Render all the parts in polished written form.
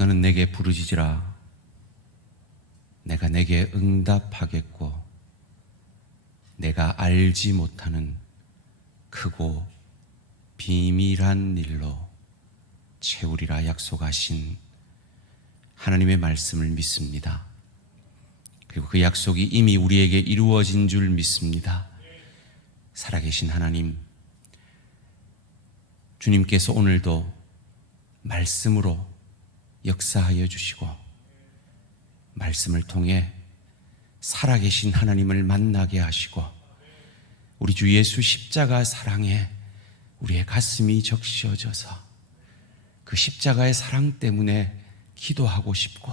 너는 내게 부르짖으라. 내가 내게 응답하겠고 내가 알지 못하는 크고 비밀한 일로 채우리라 약속하신 하나님의 말씀을 믿습니다. 그리고 그 약속이 이미 우리에게 이루어진 줄 믿습니다. 살아계신 하나님, 주님께서 오늘도 말씀으로 역사하여 주시고 말씀을 통해 살아계신 하나님을 만나게 하시고 우리 주 예수 십자가 사랑에 우리의 가슴이 적셔져서 그 십자가의 사랑 때문에 기도하고 싶고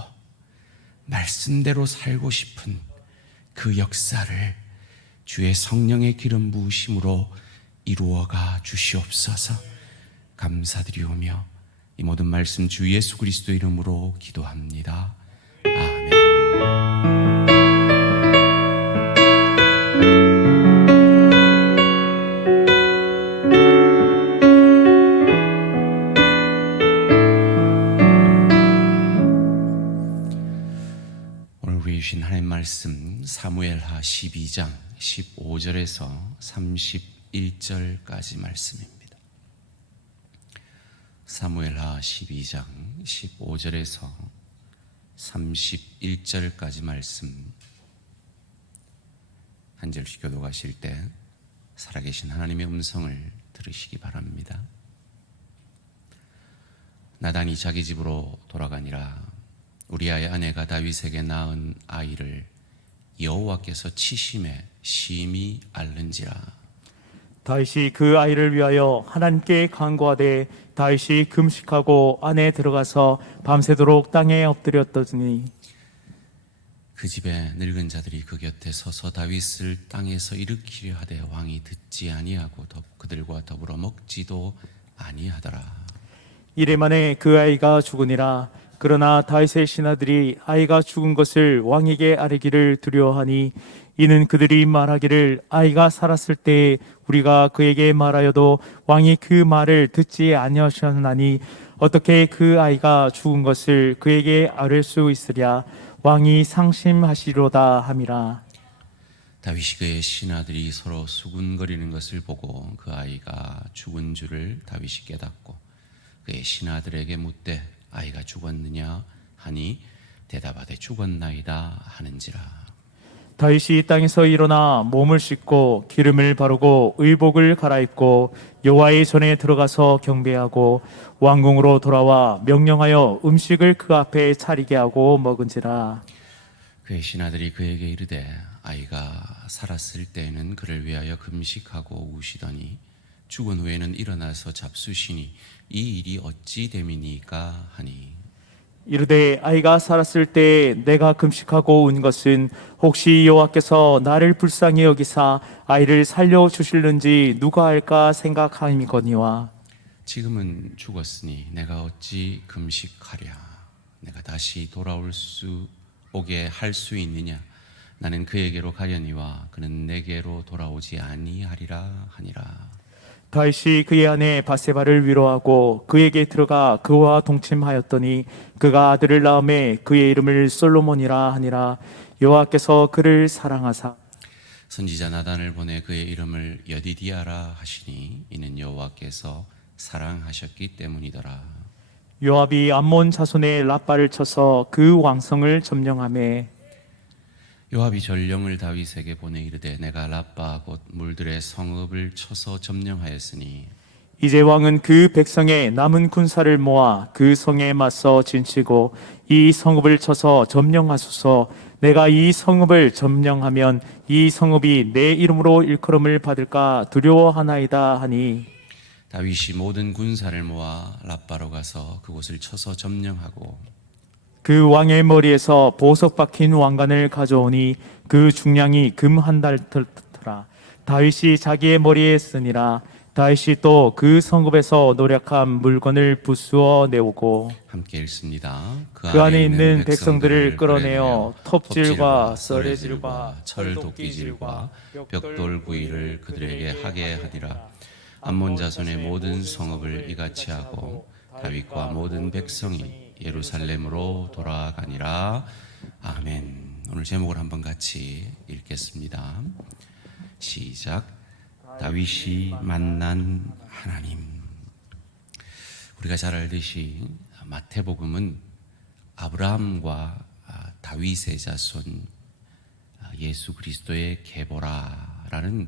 말씀대로 살고 싶은 그 역사를 주의 성령의 기름 부으심으로 이루어가 주시옵소서. 감사드리오며 이 모든 말씀 주 예수 그리스도 이름으로 기도합니다. 아멘. 오늘 우리 주신 하나님 말씀 사무엘하 12장 15절에서 31절까지 말씀입니다. 사무엘하 12장 15절에서 31절까지 말씀 한 절씩 교독하실 때 살아계신 하나님의 음성을 들으시기 바랍니다. 나단이 자기 집으로 돌아가니라. 우리아의 아내가 다윗에게 낳은 아이를 여호와께서 치심에 심히 앓는지라. 다윗이 그 아이를 위하여 하나님께 간구하되 다윗이 금식하고 안에 들어가서 밤새도록 땅에 엎드렸더니 그 집에 늙은 자들이 그 곁에 서서 다윗을 땅에서 일으키려 하되 왕이 듣지 아니하고 그들과 더불어 먹지도 아니하더라. 이래 만에 그 아이가 죽으니라. 그러나 다윗의 신하들이 아이가 죽은 것을 왕에게 아뢰기를 두려워하니 이는 그들이 말하기를 아이가 살았을 때에 우리가 그에게 말하여도 왕이 그 말을 듣지 아니하셨나니 어떻게 그 아이가 죽은 것을 그에게 아뢰 수 있으랴. 왕이 상심하시로다 함이라. 다윗이 그의 신하들이 서로 수군거리는 것을 보고 그 아이가 죽은 줄을 다윗이 깨닫고 그의 신하들에게 묻되 아이가 죽었느냐 하니 대답하되 죽었나이다 하는지라. 다윗이 땅에서 일어나 몸을 씻고 기름을 바르고 의복을 갈아입고 여호와의 전에 들어가서 경배하고 왕궁으로 돌아와 명령하여 음식을 그 앞에 차리게 하고 먹은지라. 그의 신하들이 그에게 이르되 아이가 살았을 때에는 그를 위하여 금식하고 우시더니 죽은 후에는 일어나서 잡수시니 이 일이 어찌 됨이니까 하니 이르되 아이가 살았을 때 내가 금식하고 운 것은 혹시 여호와께서 나를 불쌍히 여기사 아이를 살려 주실는지 누가 알까 생각함이거니와 지금은 죽었으니 내가 어찌 금식하랴. 내가 다시 돌아올 수 오게 할 수 있느냐. 나는 그에게로 가려니와 그는 내게로 돌아오지 아니하리라 하니라. 다윗이 그의 아내 바세바를 위로하고 그에게 들어가 그와 동침하였더니 그가 아들을 낳음에 그의 이름을 솔로몬이라 하니라. 여호와께서 그를 사랑하사 선지자 나단을 보내 그의 이름을 여디디아라 하시니 이는 여호와께서 사랑하셨기 때문이더라. 요압이 암몬 자손의 라빠를 쳐서 그 왕성을 점령하매 요압이 전령을 다윗에게 보내 이르되 내가 라빠 곧 물들의 성읍을 쳐서 점령하였으니 이제 왕은 그 백성의 남은 군사를 모아 그 성에 맞서 진치고 이 성읍을 쳐서 점령하소서. 내가 이 성읍을 점령하면 이 성읍이 내 이름으로 일컬음을 받을까 두려워하나이다 하니 다윗이 모든 군사를 모아 라빠로 가서 그곳을 쳐서 점령하고 그 왕의 머리에서 보석 박힌 왕관을 가져오니 그 중량이 금 한 달터라. 다윗이 자기의 머리에 쓰니라. 다윗이 또 그 성읍에서 노력한 물건을 부수어 내오고 함께 읽습니다. 그 안에 있는 백성들을 끌어내어 톱질과 썰레질과 철도끼질과 벽돌 구이를 그들에게 하게 하니라. 암몬 자손의 모든 성읍을 이같이 하고 다윗과 모든 백성이 예루살렘으로 돌아가니라. 아멘. 오늘 제목을 한번 같이 읽겠습니다. 시작. 다윗이 만난 하나님. 우리가 잘 알듯이 마태복음은 아브라함과 다윗의 자손 예수 그리스도의 계보라라는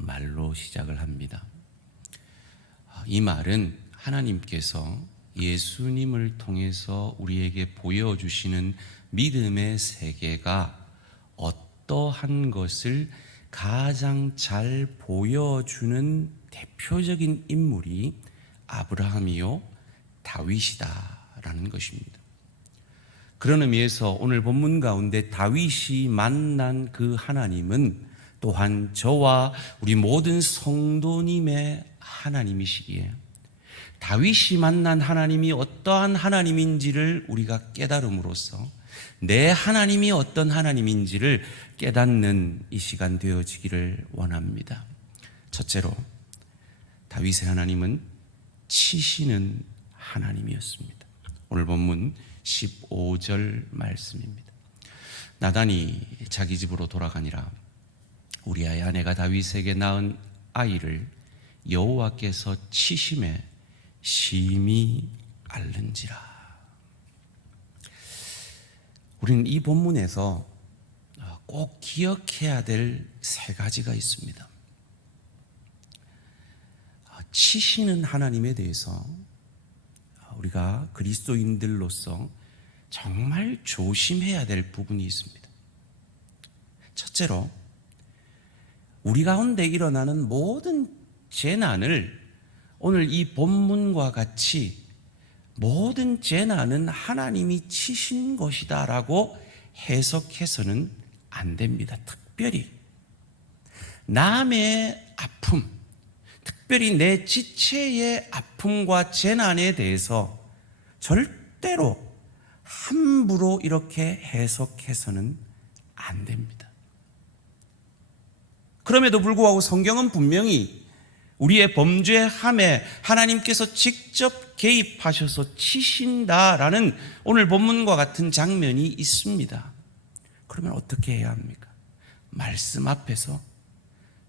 말로 시작을 합니다. 이 말은 하나님께서 예수님을 통해서 우리에게 보여주시는 믿음의 세계가 어떠한 것을 가장 잘 보여주는 대표적인 인물이 아브라함이요 다윗이다라는 것입니다. 그런 의미에서 오늘 본문 가운데 다윗이 만난 그 하나님은 또한 저와 우리 모든 성도님의 하나님이시기에 다윗이 만난 하나님이 어떠한 하나님인지를 우리가 깨달음으로써 내 하나님이 어떤 하나님인지를 깨닫는 이 시간 되어지기를 원합니다. 첫째로 다윗의 하나님은 치시는 하나님이었습니다. 오늘 본문 15절 말씀입니다. 나단이 자기 집으로 돌아가니라. 우리아의 아내가 다윗에게 낳은 아이를 여호와께서 치심에 심히 앓는지라. 우리는 이 본문에서 꼭 기억해야 될 세 가지가 있습니다. 치시는 하나님에 대해서 우리가 그리스도인들로서 정말 조심해야 될 부분이 있습니다. 첫째로 우리 가운데 일어나는 모든 재난을 오늘 이 본문과 같이 모든 재난은 하나님이 치신 것이다라고 해석해서는 안 됩니다. 특별히 남의 아픔, 특별히 내 지체의 아픔과 재난에 대해서 절대로 함부로 이렇게 해석해서는 안 됩니다. 그럼에도 불구하고 성경은 분명히 우리의 범죄함에 하나님께서 직접 개입하셔서 치신다라는 오늘 본문과 같은 장면이 있습니다. 그러면 어떻게 해야 합니까? 말씀 앞에서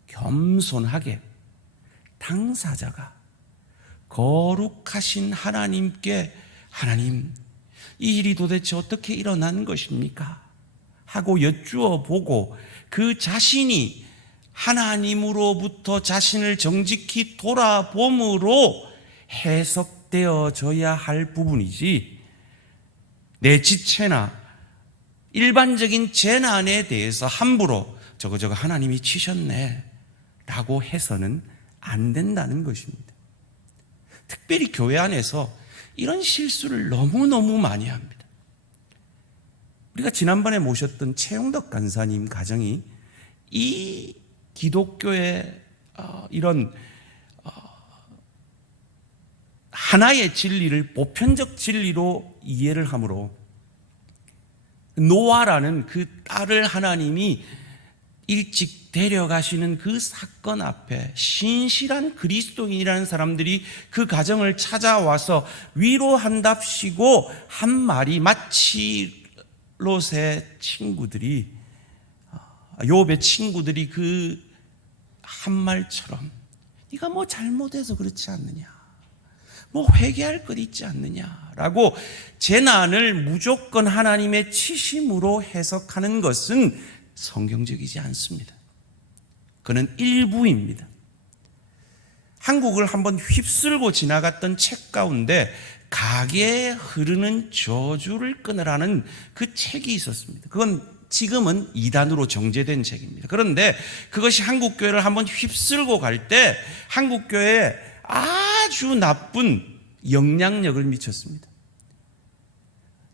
겸손하게 당사자가 거룩하신 하나님께 하나님, 이 일이 도대체 어떻게 일어난 것입니까? 하고 여쭈어 보고 그 자신이 하나님으로부터 자신을 정직히 돌아봄으로 해석되어져야 할 부분이지, 내 지체나 일반적인 재난에 대해서 함부로 저거 하나님이 치셨네 라고 해서는 안 된다는 것입니다. 특별히 교회 안에서 이런 실수를 너무너무 많이 합니다. 우리가 지난번에 모셨던 최용덕 간사님 가정이 이 기독교의 이런 하나의 진리를 보편적 진리로 이해를 함으로 노아라는 그 딸을 하나님이 일찍 데려가시는 그 사건 앞에 신실한 그리스도인이라는 사람들이 그 가정을 찾아와서 위로한답시고 한 말이 마치 롯의 친구들이, 욥의 친구들이 그 한 말처럼 네가 뭐 잘못해서 그렇지 않느냐, 뭐 회개할 것 있지 않느냐라고 재난을 무조건 하나님의 치심으로 해석하는 것은 성경적이지 않습니다. 그는 일부입니다. 한국을 한번 휩쓸고 지나갔던 책 가운데 가게에 흐르는 저주를 끊으라는 그 책이 있었습니다. 그건 지금은 이단으로 정제된 책입니다. 그런데 그것이 한국교회를 한번 휩쓸고 갈 때 한국교회에 아주 나쁜 영향력을 미쳤습니다.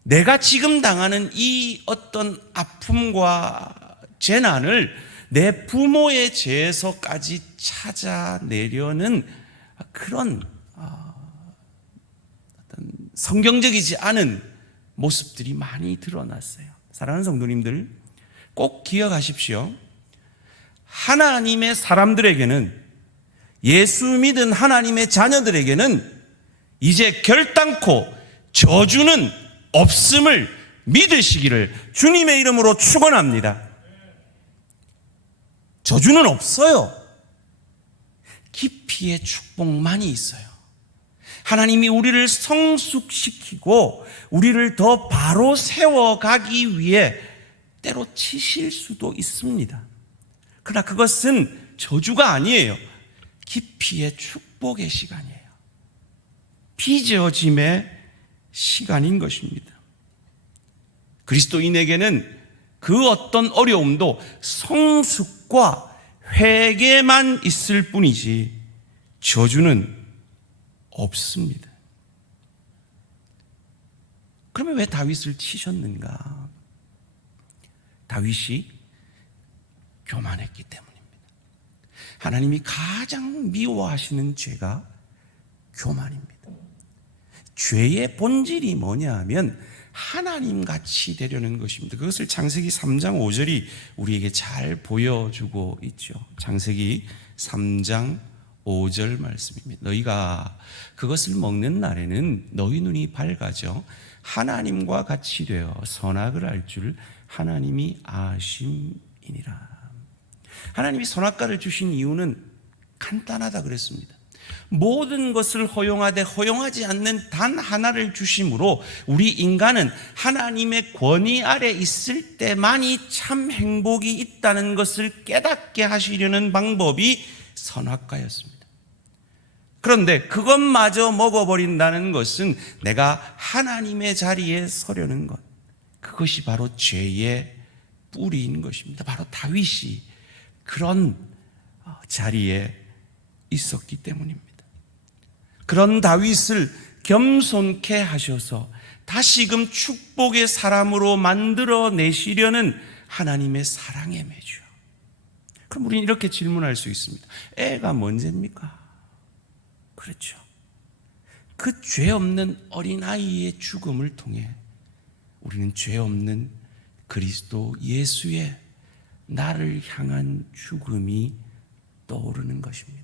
내가 지금 당하는 이 어떤 아픔과 재난을 내 부모의 죄에서까지 찾아내려는 그런 어떤 성경적이지 않은 모습들이 많이 드러났어요. 사랑하는 성도님들, 꼭 기억하십시오. 하나님의 사람들에게는, 예수 믿은 하나님의 자녀들에게는 이제 결단코 저주는 없음을 믿으시기를 주님의 이름으로 축원합니다. 저주는 없어요. 깊이의 축복만이 있어요. 하나님이 우리를 성숙시키고 우리를 더 바로 세워가기 위해 때로 치실 수도 있습니다. 그러나 그것은 저주가 아니에요. 깊이의 축복의 시간이에요. 빚어짐의 시간인 것입니다. 그리스도인에게는 그 어떤 어려움도 성숙과 회개만 있을 뿐이지 저주는 없습니다. 그러면 왜 다윗을 치셨는가? 다윗이 교만했기 때문입니다. 하나님이 가장 미워하시는 죄가 교만입니다. 죄의 본질이 뭐냐 하면 하나님같이 되려는 것입니다. 그것을 창세기 3장 5절이 우리에게 잘 보여주고 있죠. 창세기 3장 5절 말씀입니다. 너희가 그것을 먹는 날에는 너희 눈이 밝아져 하나님과 같이 되어 선악을 알 줄 하나님이 아심이니라. 하나님이 선악과를 주신 이유는 간단하다 그랬습니다. 모든 것을 허용하되 허용하지 않는 단 하나를 주심으로 우리 인간은 하나님의 권위 아래 있을 때만이 참 행복이 있다는 것을 깨닫게 하시려는 방법이 선악과였습니다. 그런데 그것마저 먹어버린다는 것은 내가 하나님의 자리에 서려는 것, 그것이 바로 죄의 뿌리인 것입니다. 바로 다윗이 그런 자리에 있었기 때문입니다. 그런 다윗을 겸손케 하셔서 다시금 축복의 사람으로 만들어내시려는 하나님의 사랑의 매주. 그럼 우리는 이렇게 질문할 수 있습니다. 애가 뭔죄입니까? 그렇죠. 그 죄 없는 어린아이의 죽음을 통해 우리는 죄 없는 그리스도 예수의 나를 향한 죽음이 떠오르는 것입니다.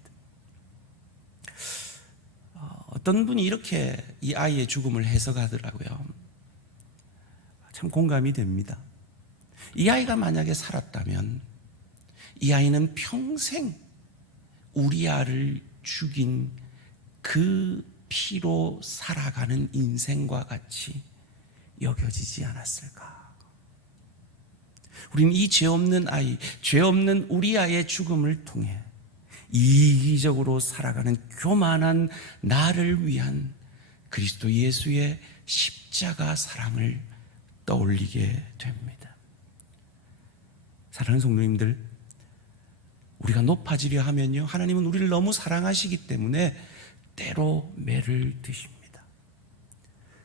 어떤 분이 이렇게 이 아이의 죽음을 해석하더라고요. 참 공감이 됩니다. 이 아이가 만약에 살았다면 이 아이는 평생 우리아를 죽인 그 피로 살아가는 인생과 같이 여겨지지 않았을까? 우리는 이 죄 없는 아이, 죄 없는 우리아의 죽음을 통해 이기적으로 살아가는 교만한 나를 위한 그리스도 예수의 십자가 사랑을 떠올리게 됩니다. 사랑하는 성도님들, 우리가 높아지려 하면요, 하나님은 우리를 너무 사랑하시기 때문에 때로 매를 드십니다.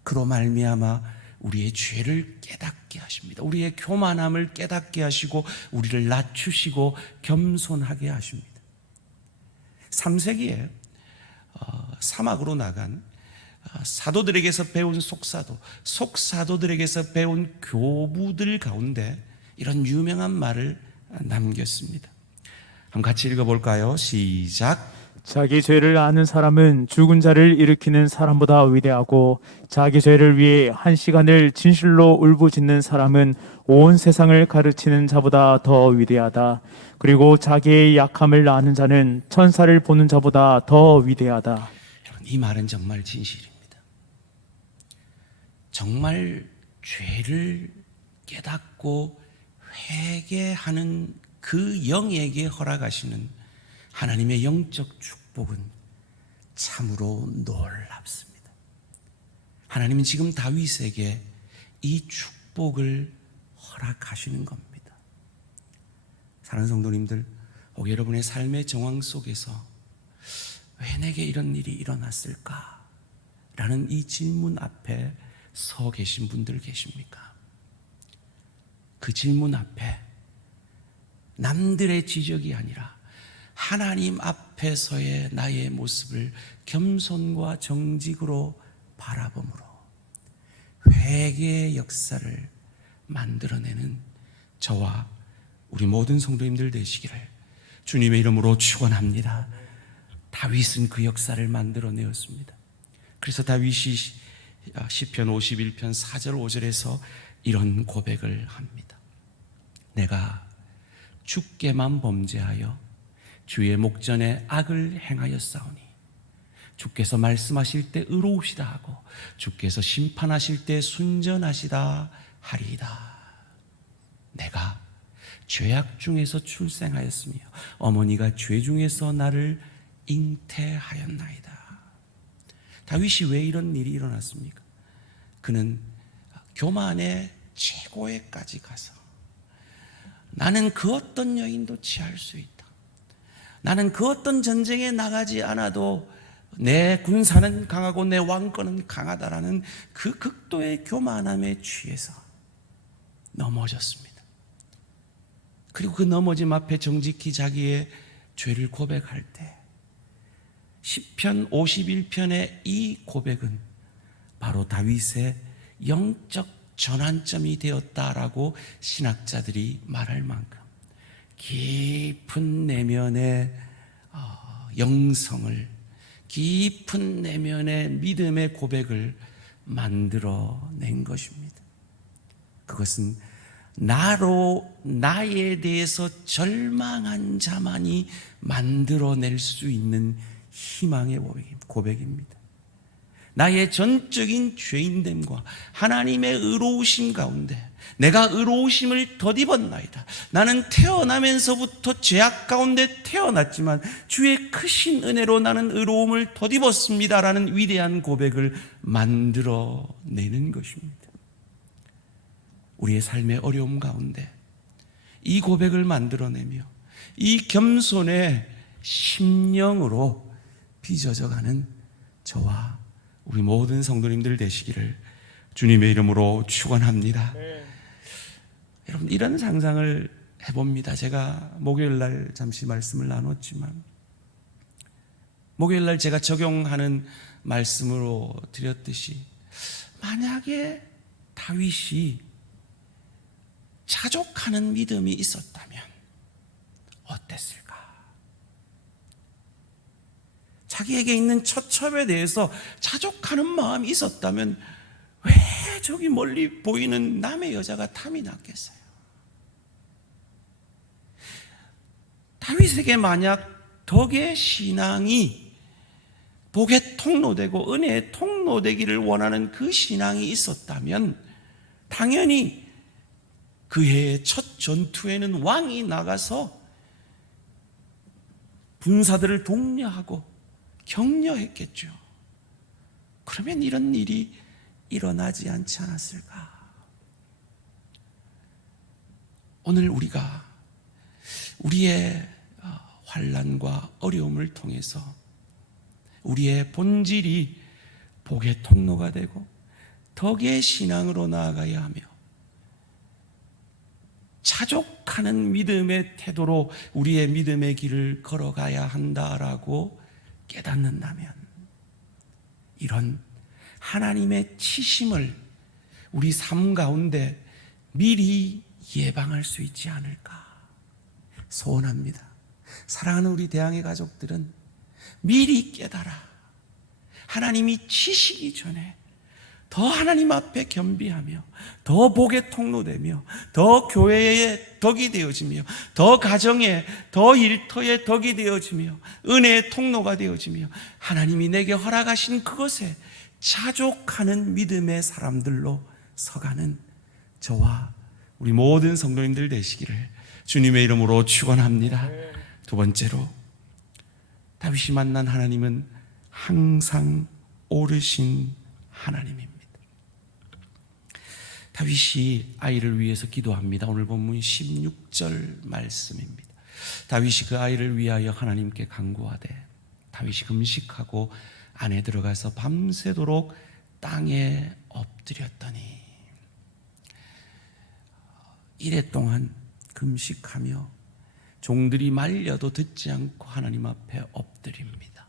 그로 말미암아 우리의 죄를 깨닫게 하십니다. 우리의 교만함을 깨닫게 하시고 우리를 낮추시고 겸손하게 하십니다. 3세기에 사막으로 나간 사도들에게서 배운 속사도들에게서 배운 교부들 가운데 이런 유명한 말을 남겼습니다. 한번 같이 읽어볼까요? 시작. 자기 죄를 아는 사람은 죽은 자를 일으키는 사람보다 위대하고 자기 죄를 위해 한 시간을 진실로 울부짖는 사람은 온 세상을 가르치는 자보다 더 위대하다. 그리고 자기의 약함을 아는 자는 천사를 보는 자보다 더 위대하다. 여러분, 이 말은 정말 진실입니다. 정말 죄를 깨닫고 회개하는 그 영에게 허락하시는 하나님의 영적 축복은 참으로 놀랍습니다. 하나님은 지금 다윗에게 이 축복을 허락하시는 겁니다. 사랑하는 성도님들, 혹 여러분의 삶의 정황 속에서 왜 내게 이런 일이 일어났을까? 라는 이 질문 앞에 서 계신 분들 계십니까? 그 질문 앞에 남들의 지적이 아니라 하나님 앞에서의 나의 모습을 겸손과 정직으로 바라봄으로 회개의 역사를 만들어내는 저와 우리 모든 성도님들 되시기를 주님의 이름으로 축원합니다. 다윗은 그 역사를 만들어내었습니다. 그래서 다윗이 시편 51편 4절 5절에서 이런 고백을 합니다. 내가 주께만 범죄하여 주의 목전에 악을 행하였사오니 주께서 말씀하실 때 의로우시다 하고 주께서 심판하실 때 순전하시다 하리이다. 내가 죄악 중에서 출생하였으며 어머니가 죄 중에서 나를 잉태하였나이다. 다윗이 왜 이런 일이 일어났습니까? 그는 교만의 최고에까지 가서 나는 그 어떤 여인도 취할 수 있다. 나는 그 어떤 전쟁에 나가지 않아도 내 군사는 강하고 내 왕권은 강하다라는 그 극도의 교만함에 취해서 넘어졌습니다. 그리고 그 넘어짐 앞에 정직히 자기의 죄를 고백할 때 시편 51편의 이 고백은 바로 다윗의 영적 전환점이 되었다라고 신학자들이 말할 만큼 깊은 내면의 영성을, 깊은 내면의 믿음의 고백을 만들어낸 것입니다. 그것은 나에 대해서 절망한 자만이 만들어낼 수 있는 희망의 고백입니다. 나의 전적인 죄인됨과 하나님의 의로우심 가운데 내가 의로우심을 덧입었나이다. 나는 태어나면서부터 죄악 가운데 태어났지만 주의 크신 은혜로 나는 의로움을 덧입었습니다라는 위대한 고백을 만들어내는 것입니다. 우리의 삶의 어려움 가운데 이 고백을 만들어내며 이 겸손의 심령으로 빚어져가는 저와 우리 모든 성도님들 되시기를 주님의 이름으로 축원합니다. 여러분, 이런 상상을 해봅니다. 제가 목요일 날 잠시 말씀을 나눴지만 목요일 날 제가 적용하는 말씀으로 드렸듯이 만약에 다윗이 자족하는 믿음이 있었다면 어땠을까? 자기에게 있는 처첩에 대해서 자족하는 마음이 있었다면 왜 저기 멀리 보이는 남의 여자가 탐이 났겠어요? 다윗에게 만약 덕의 신앙이 복의 통로되고 은혜의 통로되기를 원하는 그 신앙이 있었다면 당연히 그 해의 첫 전투에는 왕이 나가서 군사들을 독려하고 격려했겠죠. 그러면 이런 일이 일어나지 않지 않았을까? 오늘 우리가 우리의 환난과 어려움을 통해서 우리의 본질이 복의 통로가 되고 덕의 신앙으로 나아가야 하며 자족하는 믿음의 태도로 우리의 믿음의 길을 걸어가야 한다라고 깨닫는다면 이런 하나님의 치심을 우리 삶 가운데 미리 예방할 수 있지 않을까 소원합니다. 사랑하는 우리 대항해 가족들은 미리 깨달아 하나님이 치시기 전에 더 하나님 앞에 겸비하며 더 복의 통로되며 더 교회의 덕이 되어지며 더 가정의 더 일터의 덕이 되어지며 은혜의 통로가 되어지며 하나님이 내게 허락하신 그것에 자족하는 믿음의 사람들로 서가는 저와 우리 모든 성도님들 되시기를 주님의 이름으로 축원합니다. 두 번째로 다윗이 만난 하나님은 항상 오르신 하나님입니다. 다윗이 아이를 위해서 기도합니다. 오늘 본문 16절 말씀입니다. 다윗이 그 아이를 위하여 하나님께 간구하되 다윗이 금식하고 안에 들어가서 밤새도록 땅에 엎드렸더니 이래 동안 금식하며 종들이 말려도 듣지 않고 하나님 앞에 엎드립니다.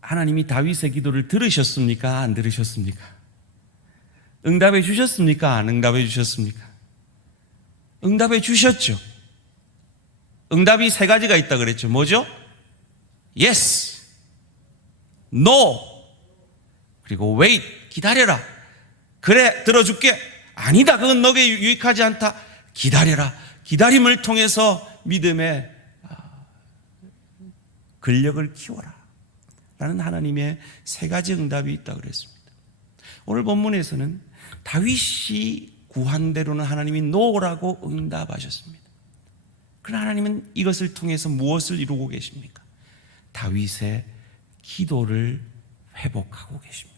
하나님이 다윗의 기도를 들으셨습니까? 안 들으셨습니까? 응답해 주셨습니까? 안 응답해 주셨습니까? 응답해 주셨죠. 응답이 세 가지가 있다 그랬죠. 뭐죠? Yes, No, 그리고 wait, 기다려라. 그래, 들어줄게. 아니다, 그건 너에게 유익하지 않다. 기다려라. 기다림을 통해서 믿음의 근력을 키워라 라는 하나님의 세 가지 응답이 있다고 그랬습니다. 오늘 본문에서는 다윗이 구한 대로는 하나님이 노라고 응답하셨습니다. 그러나 하나님은 이것을 통해서 무엇을 이루고 계십니까? 다윗의 기도를 회복하고 계십니다.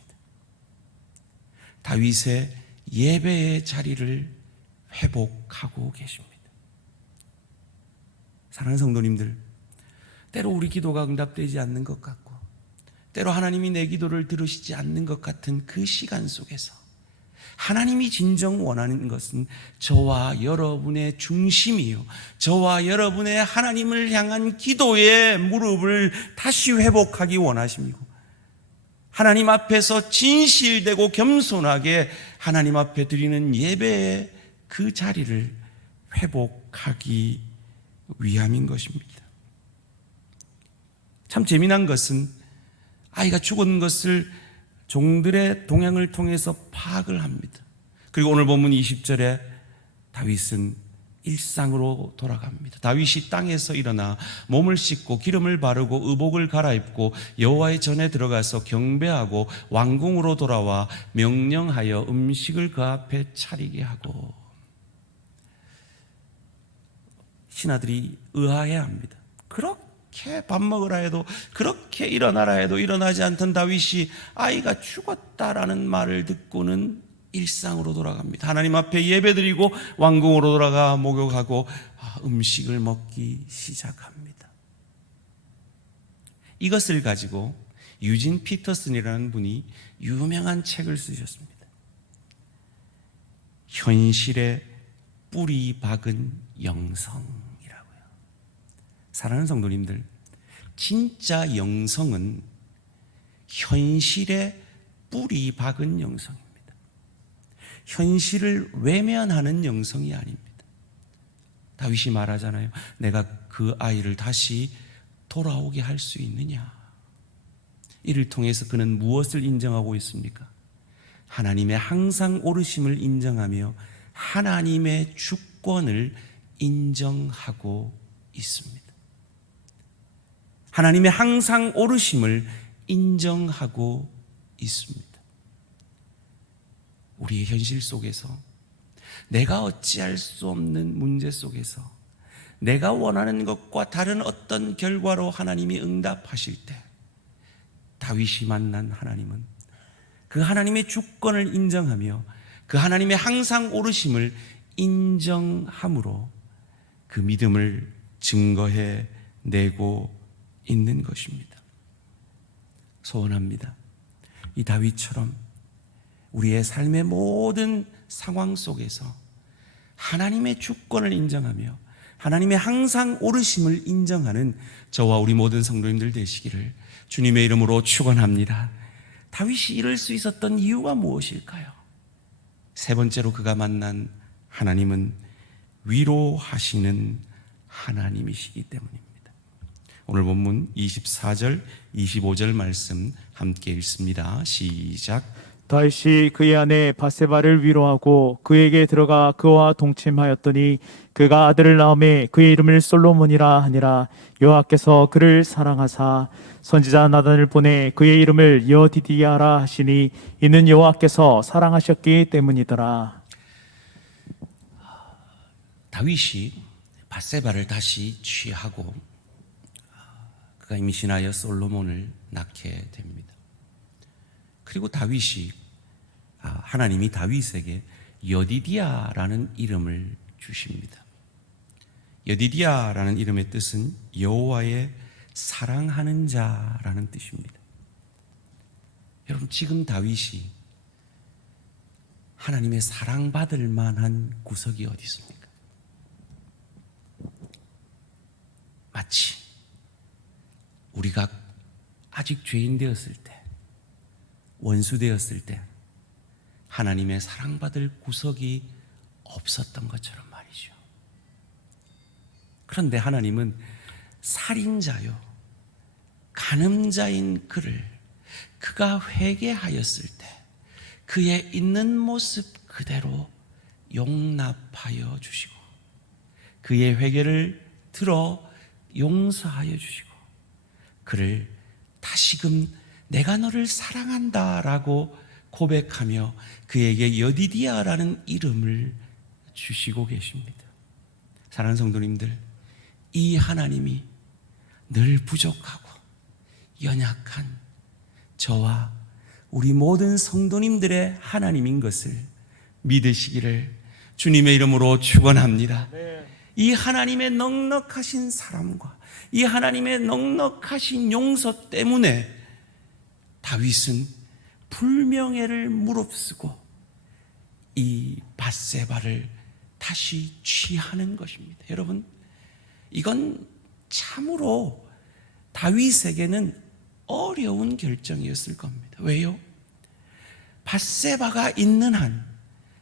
다윗의 예배의 자리를 회복하고 계십니다. 사랑하는 성도님들, 때로 우리 기도가 응답되지 않는 것 같고 때로 하나님이 내 기도를 들으시지 않는 것 같은 그 시간 속에서 하나님이 진정 원하는 것은 저와 여러분의 중심이요, 저와 여러분의 하나님을 향한 기도의 무릎을 다시 회복하기 원하십니까? 하나님 앞에서 진실되고 겸손하게 하나님 앞에 드리는 예배의 그 자리를 회복하기 위함인 것입니다. 참 재미난 것은 아이가 죽은 것을 종들의 동향을 통해서 파악을 합니다. 그리고 오늘 본문 20절에 다윗은 일상으로 돌아갑니다. 다윗이 땅에서 일어나 몸을 씻고 기름을 바르고 의복을 갈아입고 여호와의 전에 들어가서 경배하고 왕궁으로 돌아와 명령하여 음식을 그 앞에 차리게 하고, 신하들이 의아해합니다. 그렇게 밥 먹으라 해도, 그렇게 일어나라 해도 일어나지 않던 다윗이 아이가 죽었다라는 말을 듣고는 일상으로 돌아갑니다. 하나님 앞에 예배드리고 왕궁으로 돌아가 목욕하고 음식을 먹기 시작합니다. 이것을 가지고 유진 피터슨이라는 분이 유명한 책을 쓰셨습니다. 현실의 뿌리 박은 영성이라고요. 사랑하는 성도님들, 진짜 영성은 현실의 뿌리 박은 영성입니다. 현실을 외면하는 영성이 아닙니다. 다윗이 말하잖아요. 내가 그 아이를 다시 돌아오게 할 수 있느냐? 이를 통해서 그는 무엇을 인정하고 있습니까? 하나님의 항상 오르심을 인정하며 하나님의 주권을 인정하고 있습니다. 하나님의 항상 오르심을 인정하고 있습니다. 우리의 현실 속에서, 내가 어찌할 수 없는 문제 속에서 내가 원하는 것과 다른 어떤 결과로 하나님이 응답하실 때 다윗이 만난 하나님은 그 하나님의 주권을 인정하며 그 하나님의 항상 오르심을 인정함으로 그 믿음을 증거해 내고 있는 것입니다. 소원합니다. 이 다윗처럼 우리의 삶의 모든 상황 속에서 하나님의 주권을 인정하며 하나님의 항상 오르심을 인정하는 저와 우리 모든 성도님들 되시기를 주님의 이름으로 축원합니다. 다윗이 이럴 수 있었던 이유가 무엇일까요? 세 번째로 그가 만난 하나님은 위로하시는 하나님이시기 때문입니다. 오늘 본문 24절, 25절 말씀 함께 읽습니다. 시작. 다윗이 그의 아내 바세바를 위로하고 그에게 들어가 그와 동침하였더니 그가 아들을 낳음에 그의 이름을 솔로몬이라 하니라. 여호와께서 그를 사랑하사 선지자 나단을 보내 그의 이름을 여디디아라 하시니 이는 여호와께서 사랑하셨기 때문이더라. 다윗이 바세바를 다시 취하고 그가 임신하여 솔로몬을 낳게 됩니다. 그리고 다윗이 하나님이 다윗에게 여디디아라는 이름을 주십니다. 여디디아라는 이름의 뜻은 여호와의 사랑하는 자라는 뜻입니다. 여러분, 지금 다윗이 하나님의 사랑받을 만한 구석이 어디 있습니까? 마치 우리가 아직 죄인 되었을 때, 원수 되었을 때 하나님의 사랑받을 구석이 없었던 것처럼 말이죠. 그런데 하나님은 살인자요, 간음자인 그를 그가 회개하였을 때 그의 있는 모습 그대로 용납하여 주시고 그의 회개를 들어 용서하여 주시고 그를 다시금 내가 너를 사랑한다라고 고백하며 그에게 여디디아라는 이름을 주시고 계십니다. 사랑하는 성도님들, 이 하나님이 늘 부족하고 연약한 저와 우리 모든 성도님들의 하나님인 것을 믿으시기를 주님의 이름으로 축원합니다. 이 하나님의 넉넉하신 사랑과 이 하나님의 넉넉하신 용서 때문에 다윗은 불명예를 무릅쓰고 이 밧세바를 다시 취하는 것입니다. 여러분, 이건 참으로 다윗에게는 어려운 결정이었을 겁니다. 왜요? 밧세바가 있는 한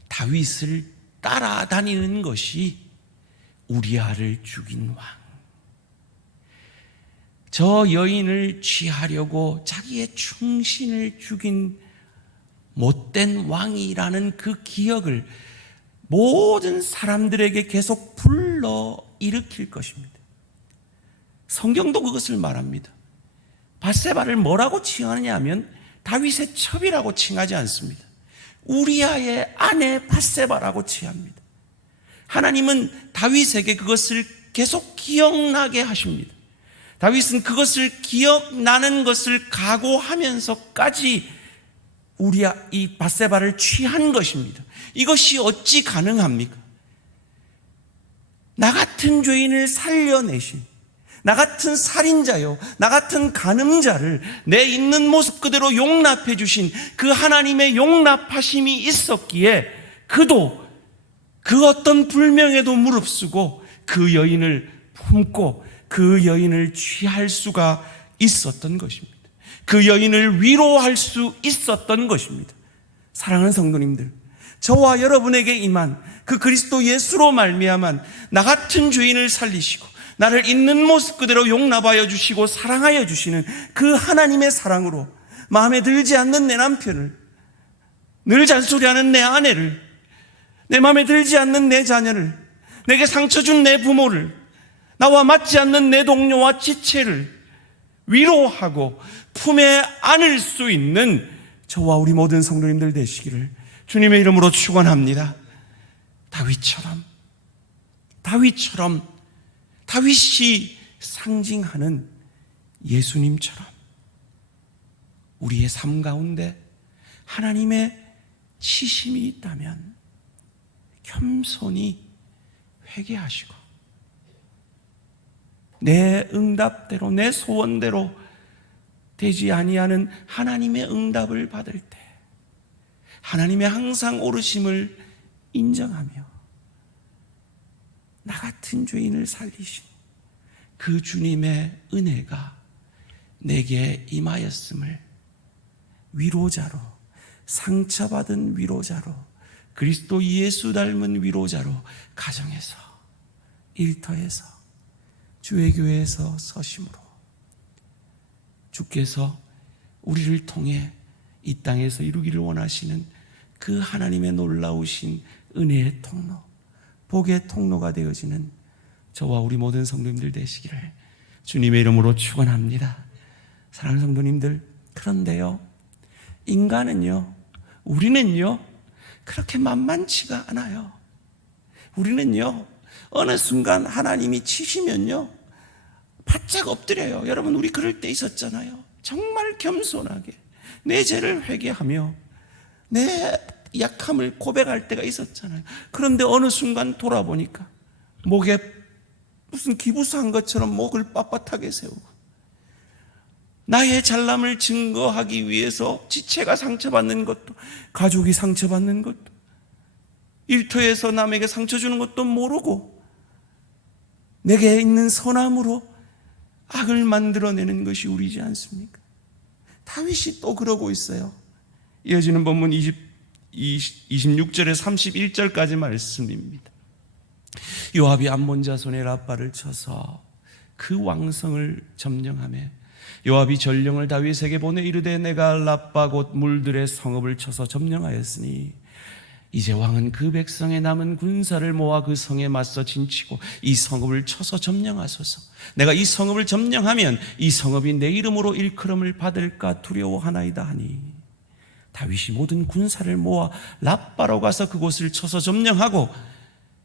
다윗을 따라다니는 것이 우리아를 죽인 왕, 저 여인을 취하려고 자기의 충신을 죽인 못된 왕이라는 그 기억을 모든 사람들에게 계속 불러 일으킬 것입니다. 성경도 그것을 말합니다. 밧세바를 뭐라고 칭하느냐 하면 다윗의 첩이라고 칭하지 않습니다. 우리아의 아내 밧세바라고 칭합니다. 하나님은 다윗에게 그것을 계속 기억나게 하십니다. 다윗은 그것을 기억나는 것을 각오하면서까지 우리아 이 밧세바를 취한 것입니다. 이것이 어찌 가능합니까? 나 같은 죄인을 살려내신, 나 같은 살인자요, 나 같은 간음자를 내 있는 모습 그대로 용납해 주신 그 하나님의 용납하심이 있었기에 그도 그 어떤 불명에도 무릅쓰고 그 여인을 품고 그 여인을 취할 수가 있었던 것입니다. 그 여인을 위로할 수 있었던 것입니다. 사랑하는 성도님들, 저와 여러분에게 임한 그 그리스도 예수로 말미암아 나 같은 죄인을 살리시고 나를 있는 모습 그대로 용납하여 주시고 사랑하여 주시는 그 하나님의 사랑으로 마음에 들지 않는 내 남편을, 늘 잔소리하는 내 아내를, 내 마음에 들지 않는 내 자녀를, 내게 상처 준 내 부모를, 나와 맞지 않는 내 동료와 지체를 위로하고 품에 안을 수 있는 저와 우리 모든 성도님들 되시기를 주님의 이름으로 축원합니다. 다윗처럼 다윗이 상징하는 예수님처럼 우리의 삶 가운데 하나님의 치심이 있다면 겸손히 회개하시고 내 응답대로, 내 소원대로 되지 아니하는 하나님의 응답을 받을 때 하나님의 항상 오르심을 인정하며 나 같은 죄인을 살리신 그 주님의 은혜가 내게 임하였음을 위로자로, 상처받은 위로자로, 그리스도 예수 닮은 위로자로 가정에서, 일터에서, 주의 교회에서 서심으로 주께서 우리를 통해 이 땅에서 이루기를 원하시는 그 하나님의 놀라우신 은혜의 통로, 복의 통로가 되어지는 저와 우리 모든 성도님들 되시기를 주님의 이름으로 축원합니다. 사랑하는 성도님들, 그런데요, 인간은요, 우리는요 그렇게 만만치가 않아요. 우리는요 어느 순간 하나님이 치시면요 바짝 엎드려요. 여러분, 우리 그럴 때 있었잖아요. 정말 겸손하게 내 죄를 회개하며 내 약함을 고백할 때가 있었잖아요. 그런데 어느 순간 돌아보니까 목에 무슨 기부수한 것처럼 목을 빳빳하게 세우고 나의 잘남을 증거하기 위해서 지체가 상처받는 것도, 가족이 상처받는 것도, 일터에서 남에게 상처 주는 것도 모르고 내게 있는 선함으로 악을 만들어내는 것이 우리지 않습니까? 다윗이 또 그러고 있어요. 이어지는 본문 26절에 31절까지 말씀입니다. 요압이 암몬 자손의 라빠를 쳐서 그 왕성을 점령하며 요압이 전령을 다윗에게 보내 이르되 내가 라빠 곧 물들의 성읍을 쳐서 점령하였으니 이제 왕은 그 백성의 남은 군사를 모아 그 성에 맞서 진치고 이 성읍을 쳐서 점령하소서. 내가 이 성읍을 점령하면 이 성읍이 내 이름으로 일컬음을 받을까 두려워하나이다 하니 다윗이 모든 군사를 모아 라빠로 가서 그곳을 쳐서 점령하고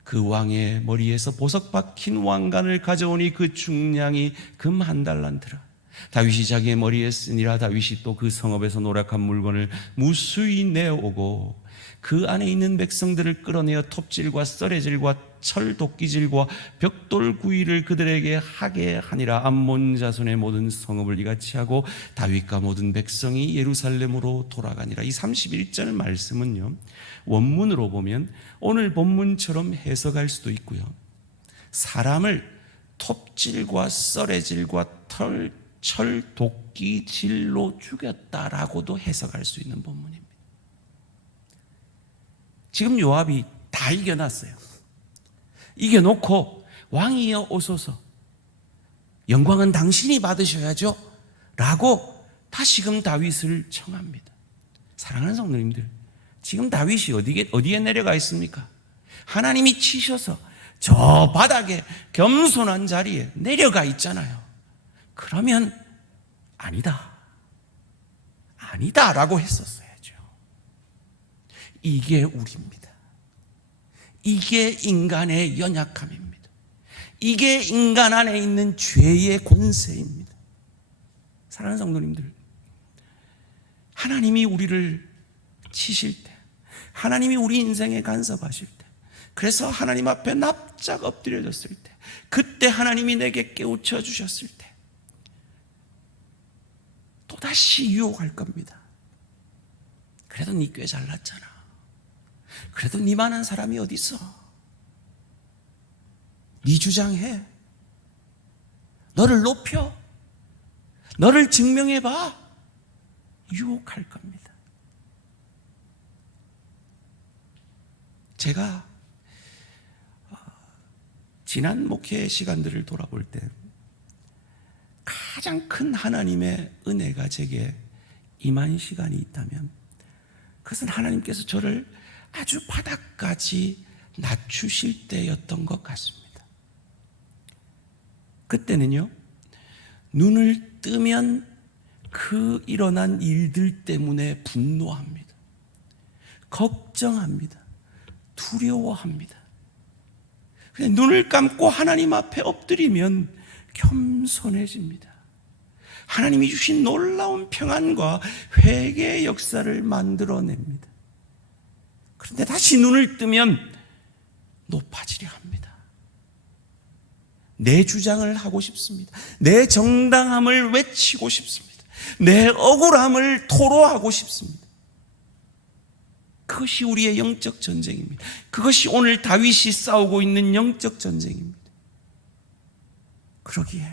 그 왕의 머리에서 보석 박힌 왕관을 가져오니 그 중량이 금 한 달란트라. 다윗이 자기의 머리에 쓰니라. 다윗이 또 그 성읍에서 노력한 물건을 무수히 내오고 그 안에 있는 백성들을 끌어내어 톱질과 썰해질과 철 도끼질과 벽돌 구이를 그들에게 하게 하니라. 암몬 자손의 모든 성읍을 이같이 하고 다윗과 모든 백성이 예루살렘으로 돌아가니라. 이 31절 말씀은요, 원문으로 보면 오늘 본문처럼 해석할 수도 있고요, 사람을 톱질과 썰해질과 철 도끼질로 죽였다라고도 해석할 수 있는 본문입니다. 지금 요압이 다 이겨놨어요. 이겨놓고 왕이여 오소서, 영광은 당신이 받으셔야죠 라고 다시금 다윗을 청합니다. 사랑하는 성도님들, 지금 다윗이 어디에 내려가 있습니까? 하나님이 치셔서 저 바닥에 겸손한 자리에 내려가 있잖아요. 그러면 아니다 라고 했었어야죠. 이게 우리입니다. 이게 인간의 연약함입니다. 이게 인간 안에 있는 죄의 권세입니다. 사랑하는 성도님들, 하나님이 우리를 치실 때, 하나님이 우리 인생에 간섭하실 때, 그래서 하나님 앞에 납작 엎드려졌을 때, 그때 하나님이 내게 깨우쳐 주셨을 때 또다시 유혹할 겁니다. 그래도 네 꽤 잘났잖아. 그래도 니만한 사람이 어디 있어? 네 주장해. 너를 높여. 너를 증명해봐. 유혹할 겁니다. 제가 지난 목회 시간들을 돌아볼 때 가장 큰 하나님의 은혜가 제게 임한 시간이 있다면 그것은 하나님께서 저를 아주 바닥까지 낮추실 때였던 것 같습니다. 그때는요, 눈을 뜨면 그 일어난 일들 때문에 분노합니다. 걱정합니다. 두려워합니다. 그냥 눈을 감고 하나님 앞에 엎드리면 겸손해집니다. 하나님이 주신 놀라운 평안과 회개의 역사를 만들어냅니다. 그런데 다시 눈을 뜨면 높아지려 합니다. 내 주장을 하고 싶습니다. 내 정당함을 외치고 싶습니다. 내 억울함을 토로하고 싶습니다. 그것이 우리의 영적 전쟁입니다. 그것이 오늘 다윗이 싸우고 있는 영적 전쟁입니다. 그러기에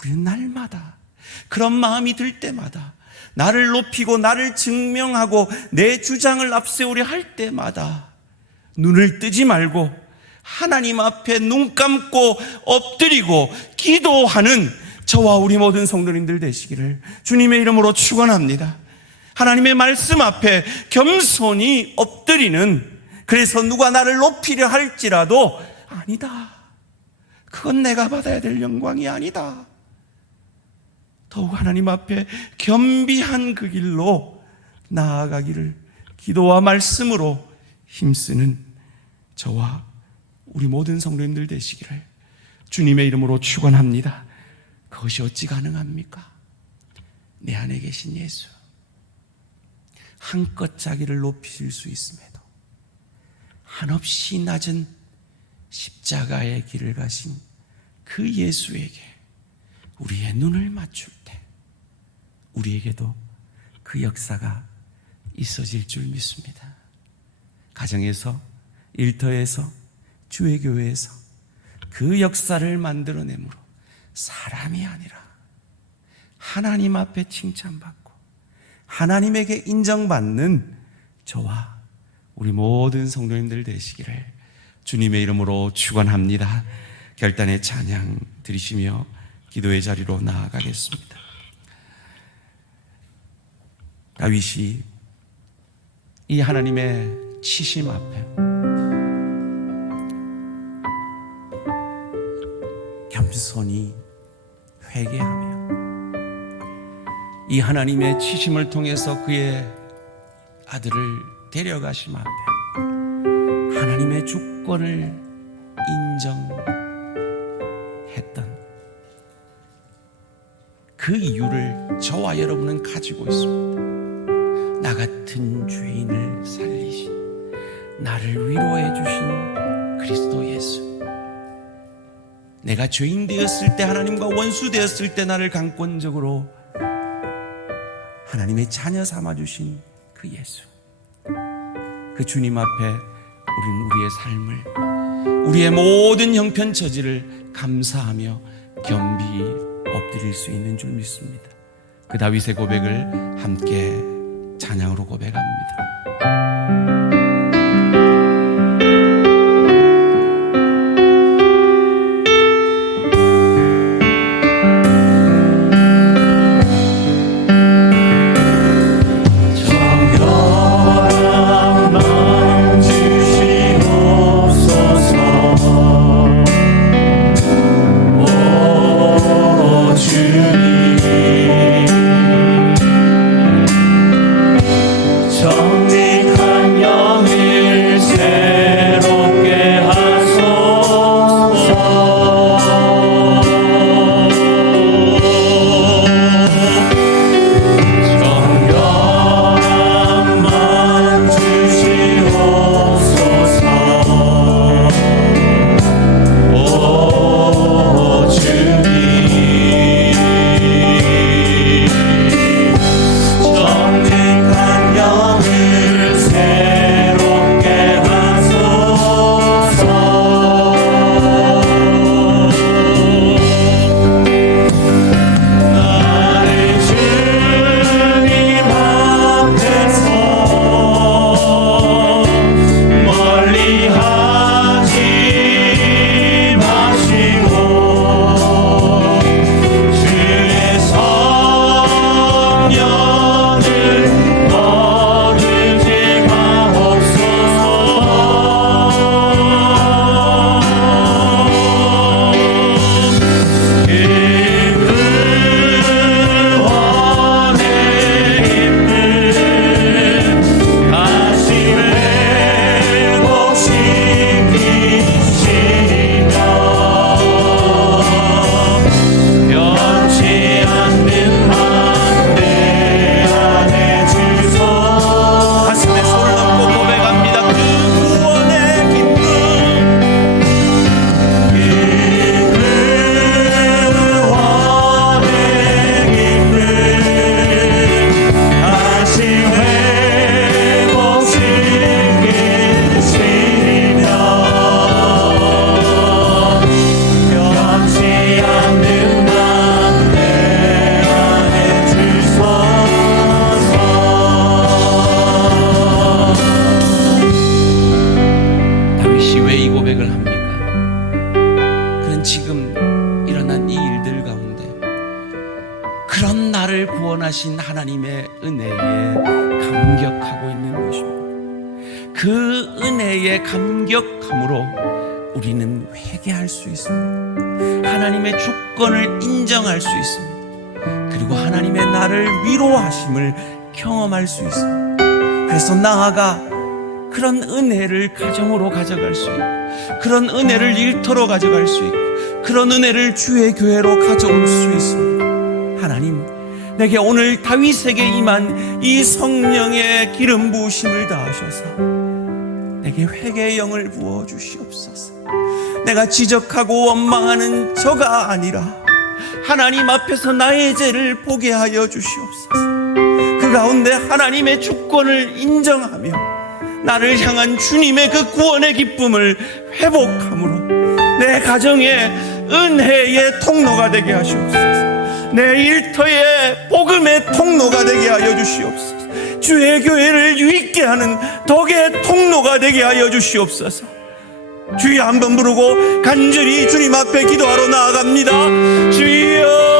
우리는 날마다 그런 마음이 들 때마다, 나를 높이고 나를 증명하고 내 주장을 앞세우려 할 때마다 눈을 뜨지 말고 하나님 앞에 눈 감고 엎드리고 기도하는 저와 우리 모든 성도님들 되시기를 주님의 이름으로 축원합니다. 하나님의 말씀 앞에 겸손히 엎드리는, 그래서 누가 나를 높이려 할지라도 아니다, 그건 내가 받아야 될 영광이 아니다, 더욱 하나님 앞에 겸비한 그 길로 나아가기를 기도와 말씀으로 힘쓰는 저와 우리 모든 성도님들 되시기를 주님의 이름으로 축원합니다. 그것이 어찌 가능합니까? 내 안에 계신 예수, 한껏 자기를 높이실 수 있음에도 한없이 낮은 십자가의 길을 가신 그 예수에게 우리의 눈을 맞출 때 우리에게도 그 역사가 있어질 줄 믿습니다. 가정에서, 일터에서, 주의 교회에서 그 역사를 만들어내므로 사람이 아니라 하나님 앞에 칭찬받고 하나님에게 인정받는 저와 우리 모든 성도님들 되시기를 주님의 이름으로 축원합니다. 결단의 찬양 드리시며 기도의 자리로 나아가겠습니다. 다윗이 이 하나님의 치심 앞에 겸손히 회개하며 이 하나님의 치심을 통해서 그의 아들을 데려가심 앞에 하나님의 주권을 인정했던 그 이유를 저와 여러분은 가지고 있습니다. 나 같은 죄인을 살리신, 나를 위로해 주신 그리스도 예수. 내가 죄인 되었을 때, 하나님과 원수 되었을 때 나를 강권적으로 하나님의 자녀 삼아 주신 그 예수. 그 주님 앞에 우리는 우리의 삶을, 우리의 모든 형편처지를 감사하며 겸비 엎드릴 수 있는 줄 믿습니다. 그 다윗의 고백을 함께 찬양으로 고백합니다. 구원하신 하나님의 은혜에 감격하고 있는 것입니다. 그 은혜에 감격함으로 우리는 회개할 수 있습니다. 하나님의 주권을 인정할 수 있습니다. 그리고 하나님의 나를 위로하심을 경험할 수 있습니다. 그래서 나아가 그런 은혜를 가정으로 가져갈 수 있고, 그런 은혜를 일터로 가져갈 수 있고, 그런 은혜를 주의 교회로 가져올 수 있습니다. 하나님, 내게 오늘 다윗에게 임한 이 성령의 기름 부으심을 다하셔서 내게 회개의 영을 부어 주시옵소서. 내가 지적하고 원망하는 저가 아니라 하나님 앞에서 나의 죄를 보게 하여 주시옵소서. 그 가운데 하나님의 주권을 인정하며 나를 향한 주님의 그 구원의 기쁨을 회복함으로 내 가정에 은혜의 통로가 되게 하시옵소서. 내 일터에 복음의 통로가 되게 하여 주시옵소서. 주의 교회를 유익게 하는 덕의 통로가 되게 하여 주시옵소서. 주여 한번 부르고 간절히 주님 앞에 기도하러 나아갑니다. 주여